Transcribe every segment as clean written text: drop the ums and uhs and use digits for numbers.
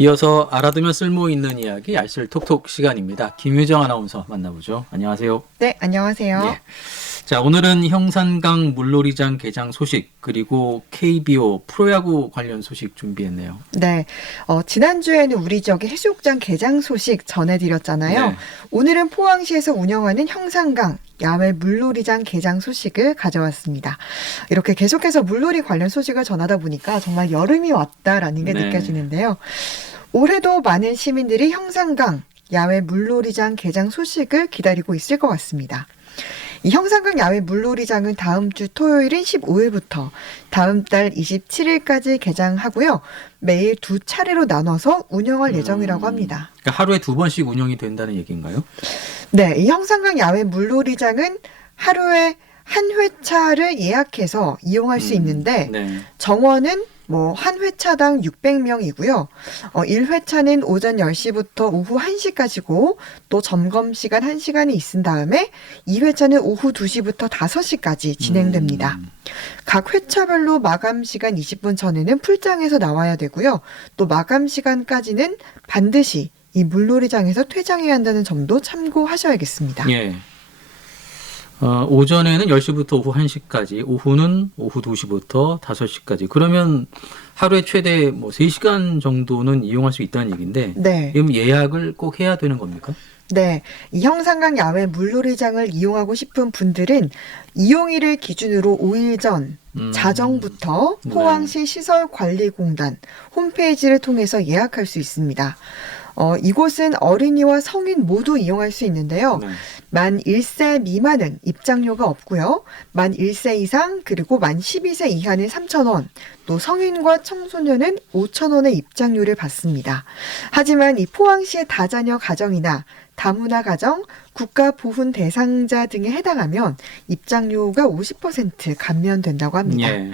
이어서 알아두면 쓸모 있는 이야기 알쓸톡톡 시간입니다. 김유정 아나운서 만나보죠. 안녕하세요. 네, 안녕하세요. 예. 자, 오늘은 형산강 물놀이장 개장 소식 그리고 KBO 프로야구 관련 소식 준비했네요. 네, 지난주에는 우리 지역의 해수욕장 개장 소식 전해드렸잖아요. 네. 오늘은 포항시에서 운영하는 형산강 야외 물놀이장 개장 소식을 가져왔습니다. 이렇게 계속해서 물놀이 관련 소식을 전하다 보니까 정말 여름이 왔다라는 게 네. 느껴지는데요. 올해도 많은 시민들이 형산강 야외 물놀이장 개장 소식을 기다리고 있을 것 같습니다. 이 형산강 야외 물놀이장은 다음 주 토요일인 15일부터 다음 달 27일까지 개장하고요. 매일 2차례로 나눠서 운영할 예정이라고 합니다. 그러니까 하루에 2번씩 운영이 된다는 얘기인가요? 네, 이 형산강 야외 물놀이장은 하루에 한 회차를 예약해서 이용할 수 있는데 네. 정원은 한 회차당 600명이고요. 1회차는 오전 10시부터 오후 1시까지고 또 점검 시간 1시간이 있은 다음에 2회차는 오후 2시부터 5시까지 진행됩니다. 각 회차별로 마감 시간 20분 전에는 풀장에서 나와야 되고요. 또 마감 시간까지는 반드시 이 물놀이장에서 퇴장해야 한다는 점도 참고하셔야겠습니다. 예. 오전에는 10시부터 오후 1시까지, 오후는 오후 2시부터 5시까지. 그러면 하루에 최대 3시간 정도는 이용할 수 있다는 얘기인데, 네. 그럼 예약을 꼭 해야 되는 겁니까? 네, 이 형산강 야외 물놀이장을 이용하고 싶은 분들은 이용일을 기준으로 5일 전 자정부터 네. 포항시 시설관리공단 홈페이지를 통해서 예약할 수 있습니다. 이곳은 어린이와 성인 모두 이용할 수 있는데요. 네. 만 1세 미만은 입장료가 없고요. 만 1세 이상 그리고 만 12세 이하는 3,000원, 또 성인과 청소년은 5,000원의 입장료를 받습니다. 하지만 이 포항시의 다자녀 가정이나 다문화 가정, 국가보훈 대상자 등에 해당하면 입장료가 50% 감면된다고 합니다. 예.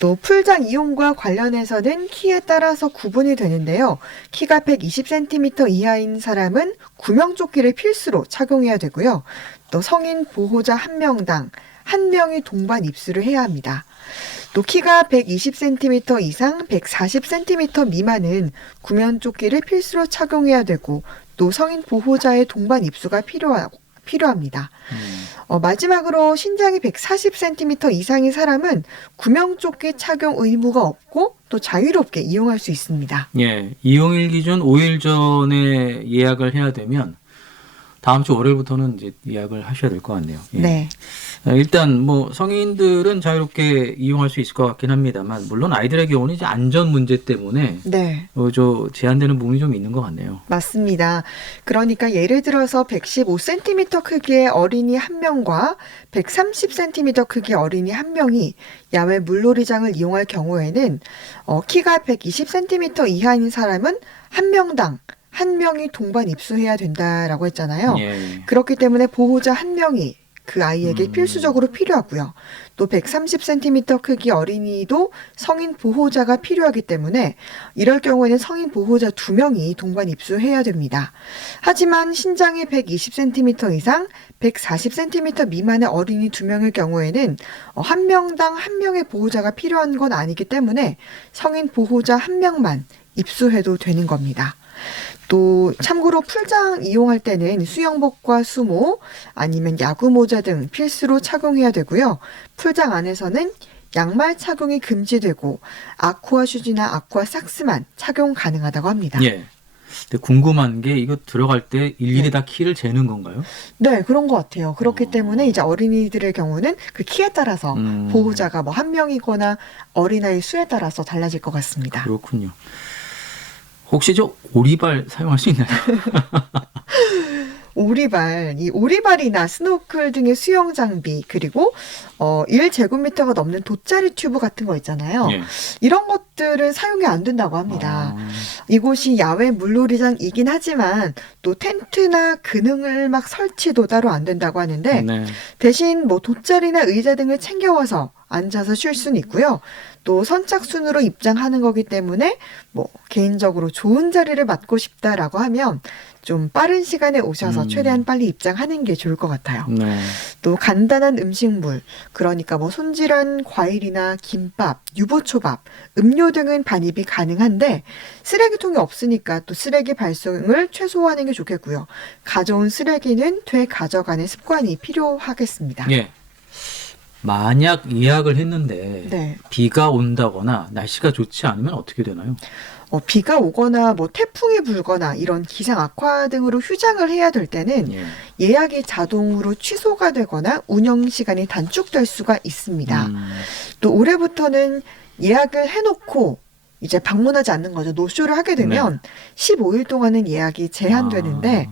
또 풀장 이용과 관련해서는 키에 따라서 구분이 되는데요. 키가 120cm 이하인 사람은 구명조끼를 필수로 착용해야 되고요. 또 성인 보호자 1명당 1명이 동반 입수를 해야 합니다. 또 키가 120cm 이상 140cm 미만은 구명조끼를 필수로 착용해야 되고 또 성인 보호자의 동반 입수가 필요합니다. 마지막으로 신장이 140cm 이상인 사람은 구명조끼 착용 의무가 없고 또 자유롭게 이용할 수 있습니다. 예. 이용일 기준 5일 전에 예약을 해야 되면 다음 주 월요일부터는 이제 예약을 하셔야 될 것 같네요. 예. 네. 일단 성인들은 자유롭게 이용할 수 있을 것 같긴 합니다만 물론 아이들의 경우는 이제 안전 문제 때문에 네. 제한되는 부분이 좀 있는 것 같네요. 맞습니다. 그러니까 예를 들어서 115cm 크기의 어린이 1명과 130cm 크기의 어린이 1명이 야외 물놀이장을 이용할 경우에는 키가 120cm 이하인 사람은 1명당 1명이 동반 입수해야 된다라고 했잖아요. 예. 그렇기 때문에 보호자 1명이 그 아이에게 필수적으로 필요하고요. 또 130cm 크기 어린이도 성인 보호자가 필요하기 때문에 이럴 경우에는 성인 보호자 2명이 동반 입수해야 됩니다. 하지만 신장이 120cm 이상 140cm 미만의 어린이 2명일 경우에는 1명당 1명의 보호자가 필요한 건 아니기 때문에 성인 보호자 1명만 입수해도 되는 겁니다. 또 참고로 풀장 이용할 때는 수영복과 수모 아니면 야구모자 등 필수로 착용해야 되고요. 풀장 안에서는 양말 착용이 금지되고 아쿠아 슈즈나 아쿠아 삭스만 착용 가능하다고 합니다. 예. 근데 궁금한 게 이거 들어갈 때 일일이 다 키를 재는 건가요? 네, 그런 것 같아요. 그렇기 때문에 이제 어린이들의 경우는 그 키에 따라서 보호자가 1명이거나 어린아이 수에 따라서 달라질 것 같습니다. 그렇군요. 혹시 오리발 사용할 수 있나요? 이 오리발이나 스노클 등의 수영 장비, 그리고 1제곱미터가 넘는 돗자리 튜브 같은 거 있잖아요. 예. 이런 것들은 사용이 안 된다고 합니다. 이곳이 야외 물놀이장이긴 하지만 또 텐트나 그늘을 설치도 따로 안 된다고 하는데 네. 대신 돗자리나 의자 등을 챙겨와서 앉아서 쉴 수는 있고요. 또 선착순으로 입장하는 거기 때문에 뭐 개인적으로 좋은 자리를 맡고 싶다라고 하면 좀 빠른 시간에 오셔서 최대한 빨리 입장하는 게 좋을 것 같아요. 네. 또 간단한 음식물, 그러니까 뭐 손질한 과일이나 김밥, 유부초밥, 음료 등은 반입이 가능한데 쓰레기통이 없으니까 또 쓰레기 발송을 최소화하는 게 좋겠고요. 가져온 쓰레기는 되가져가는 습관이 필요하겠습니다. 예. 만약 예약을 했는데 네. 비가 온다거나 날씨가 좋지 않으면 어떻게 되나요? 비가 오거나 뭐 태풍이 불거나 이런 기상 악화 등으로 휴장을 해야 될 때는 예. 예약이 자동으로 취소가 되거나 운영 시간이 단축될 수가 있습니다. 또 올해부터는 예약을 해놓고 이제 방문하지 않는 거죠. 노쇼를 하게 되면 15일 동안은 예약이 제한되는데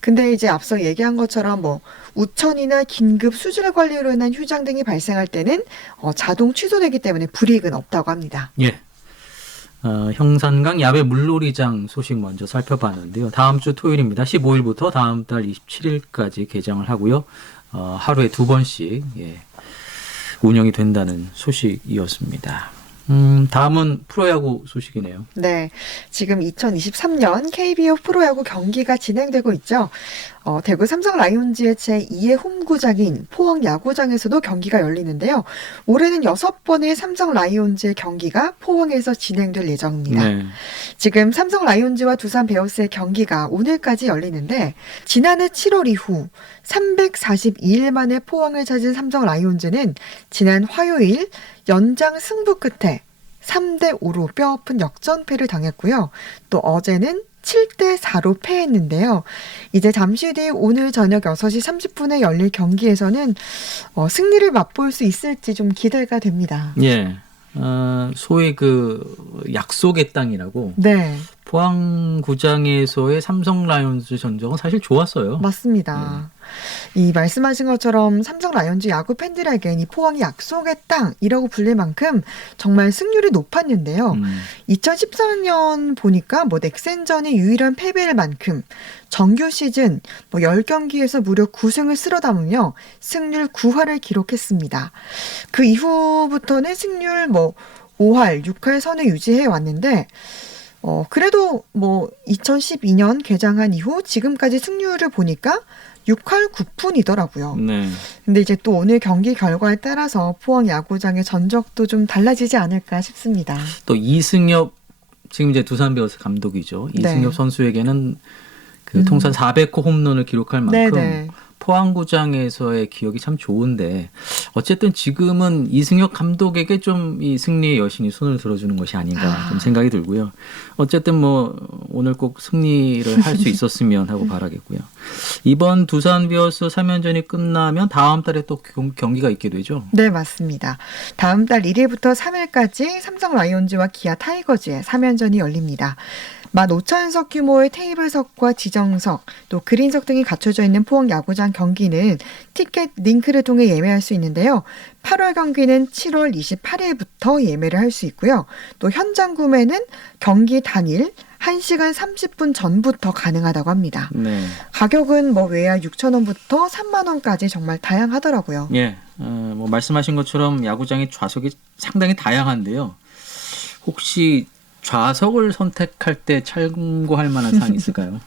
근데 이제 앞서 얘기한 것처럼 뭐 우천이나 긴급 수질 관리로 인한 휴장 등이 발생할 때는 자동 취소되기 때문에 불이익은 없다고 합니다. 예. 형산강 야외 물놀이장 소식 먼저 살펴봤는데요. 다음 주 토요일입니다. 15일부터 다음 달 27일까지 개장을 하고요. 하루에 2번씩 운영이 된다는 소식이었습니다. 다음은 프로야구 소식이네요. 네, 지금 2023년 KBO 프로야구 경기가 진행되고 있죠. 대구 삼성 라이온즈의 제2의 홈구장인 포항 야구장에서도 경기가 열리는데요. 올해는 6번의 삼성 라이온즈의 경기가 포항에서 진행될 예정입니다. 네. 지금 삼성 라이온즈와 두산 베어스의 경기가 오늘까지 열리는데 지난해 7월 이후 342일 만에 포항을 찾은 삼성 라이온즈는 지난 화요일 연장 승부 끝에 3대5로 뼈아픈 역전패를 당했고요. 또 어제는 7대4로 패했는데요. 이제 잠시 뒤 오늘 저녁 6시 30분에 열릴 경기에서는 승리를 맛볼 수 있을지 좀 기대가 됩니다. 예. 소위 그 약속의 땅이라고 네, 포항구장에서의 삼성 라이온즈 전적은 사실 좋았어요. 맞습니다. 이 말씀하신 것처럼 삼성 라이온즈 야구 팬들에겐 이 포항이 약속의 땅이라고 불릴 만큼 정말 승률이 높았는데요. 2014년 보니까 뭐 넥센전의 유일한 패배일 만큼 정규 시즌 뭐 10경기에서 무려 9승을 쓸어 담으며 승률 9할을 기록했습니다. 그 이후부터는 승률 뭐 5할, 6할 선을 유지해 왔는데 그래도 뭐 2012년 개장한 이후 지금까지 승률을 보니까 6할 9푼이더라고요. 네. 근데 이제 또 오늘 경기 결과에 따라서 포항 야구장의 전적도 좀 달라지지 않을까 싶습니다. 또 이승엽 지금 이제 두산 베어스 감독이죠. 이승엽 선수에게는 그 통산 400호 홈런을 기록할 만큼 네네. 포항구장에서의 기억이 참 좋은데 어쨌든 지금은 이승엽 감독에게 좀 이 승리의 여신이 손을 들어주는 것이 아닌가 좀 생각이 들고요. 어쨌든 뭐 오늘 꼭 승리를 할 수 있었으면 하고 바라겠고요. 이번 두산 베어스 3연전이 끝나면 다음 달에 또 경기가 있게 되죠. 네, 맞습니다. 다음 달 1일부터 3일까지 삼성 라이온즈와 기아 타이거즈의 3연전이 열립니다. 15,000석 규모의 테이블석과 지정석, 또 그린석 등이 갖춰져 있는 포항 야구장 경기는 티켓 링크를 통해 예매할 수 있는데요. 8월 경기는 7월 28일부터 예매를 할 수 있고요. 또 현장 구매는 경기 당일 1시간 30분 전부터 가능하다고 합니다. 네. 가격은 뭐 외야 6,000원부터 3만 원까지 정말 다양하더라고요. 예. 뭐 말씀하신 것처럼 야구장의 좌석이 상당히 다양한데요. 혹시 좌석을 선택할 때 참고할 만한 사항이 있을까요?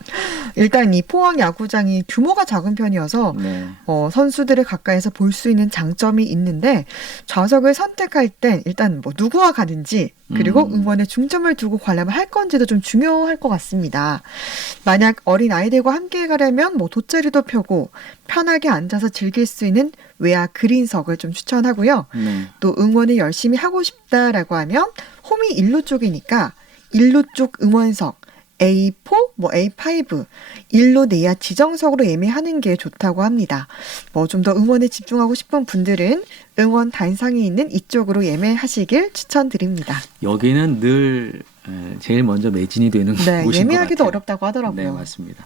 일단 이 포항 야구장이 규모가 작은 편이어서 선수들을 가까이서 볼 수 있는 장점이 있는데 좌석을 선택할 땐 일단 뭐 누구와 가는지 그리고 응원에 중점을 두고 관람을 할 건지도 좀 중요할 것 같습니다. 만약 어린 아이들과 함께 가려면 뭐 돗자리도 펴고 편하게 앉아서 즐길 수 있는 외야 그린석을 좀 추천하고요. 또 응원을 열심히 하고 싶다라고 하면 홈이 일루 쪽이니까 일루 쪽 응원석 A4, 뭐 A5, 일루 내야 지정석으로 예매하는 게 좋다고 합니다. 뭐 좀 더 응원에 집중하고 싶은 분들은 응원 단상에 있는 이쪽으로 예매하시길 추천드립니다. 여기는 늘 제일 먼저 매진이 되는 곳인 것 예매하기도 같아요. 어렵다고 하더라고요. 네, 맞습니다.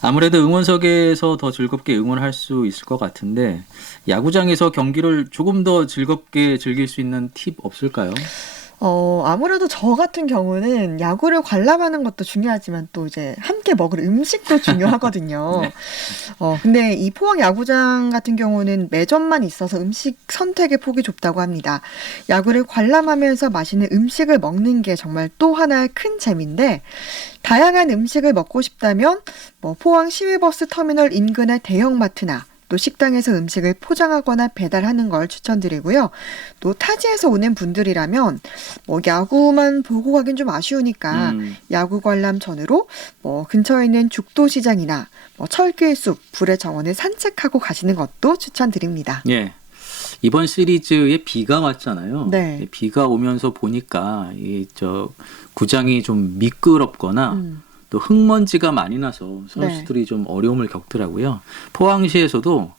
아무래도 응원석에서 더 즐겁게 응원할 수 있을 것 같은데 야구장에서 경기를 조금 더 즐겁게 즐길 수 있는 팁 없을까요? 아무래도 저 같은 경우는 야구를 관람하는 것도 중요하지만 또 이제 함께 먹을 음식도 중요하거든요. 네. 근데 이 포항 야구장 같은 경우는 매점만 있어서 음식 선택의 폭이 좁다고 합니다. 야구를 관람하면서 맛있는 음식을 먹는 게 정말 또 하나의 큰 재미인데, 다양한 음식을 먹고 싶다면 뭐 포항 시외버스 터미널 인근의 대형마트나 또 식당에서 음식을 포장하거나 배달하는 걸 추천드리고요. 또 타지에서 오는 분들이라면 뭐 야구만 보고 가긴 좀 아쉬우니까 야구 관람 전으로 뭐 근처에 있는 죽도시장이나 뭐 철길 숲, 불의 정원을 산책하고 가시는 것도 추천드립니다. 예. 이번 시리즈에 비가 왔잖아요. 네. 비가 오면서 보니까 구장이 좀 미끄럽거나 또 흙먼지가 많이 나서 선수들이 좀 어려움을 겪더라고요. 포항시에서도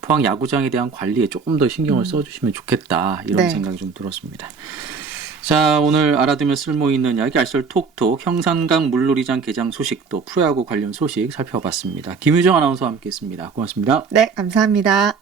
포항 야구장에 대한 관리에 조금 더 신경을 써주시면 좋겠다 이런 생각이 좀 들었습니다. 자, 오늘 알아두면 쓸모 있는 이야기 알쓸 톡톡 형산강 물놀이장 개장 소식 또 프로야구 관련 소식 살펴봤습니다. 김유정 아나운서와 함께했습니다. 고맙습니다. 네, 감사합니다.